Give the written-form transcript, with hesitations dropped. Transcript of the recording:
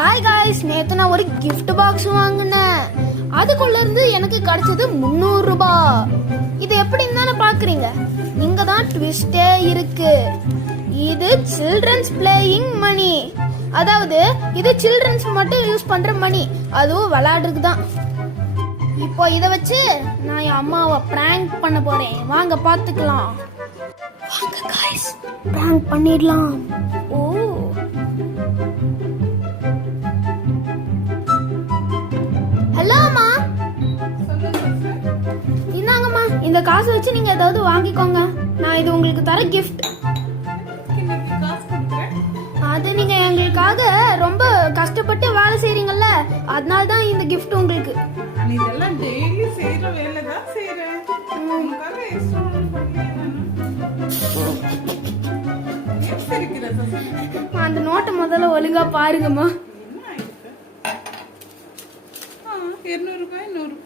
Hi guys, நேத்து நான் ஒரு gift பாக்ஸ் வாங்கினேன். அதுக்குள்ள இருந்து எனக்கு கிடைச்சது 300 ரூபாய். இது எப்படின்னு தானே பாக்குறீங்க. இங்க தான் ட்விஸ்டே இருக்கு. இது சில்ட்ரன்ஸ் பிளேயிங் மணி. அதாவது இது சில்ட்ரன்ஸ் மட்டும் யூஸ் பண்ற மணி. அதுவும் விளையாடுறதுக்கு தான். இப்போ இத வச்சு நான் என் அம்மாவை பிராங்க் பண்ண போறேன். வாங்க பாத்துக்கலாம். வாங்க गाइस, பிராங்க் பண்ணிடலாம். ஓ, ஹலோ அம்மா. இந்தாங்கம்மா, இந்த காசு வச்சு நீங்க ஏதாவது வாங்கிக்கோங்க. நான் இது உங்களுக்கு தர கிஃப்ட். அது நீங்க எங்களுக்காக ரொம்ப கஷ்டப்பட்டு வேலை செய்றீங்கல்ல, அதனால தான் இந்த கிஃப்ட் உங்களுக்கு. நீ இதெல்லாம் டெய்லி செய்யற வேலை தான் செய்றேன். உனக்காக எக்ஸ்ட்ரா ஒன்றும் பண்ணலையே நானு. அந்த நோட்டை முதல்ல ஒழுங்கா பாருங்கம்மா. என்ன ஆயிடுச்சு? 200 ரூபாய் 100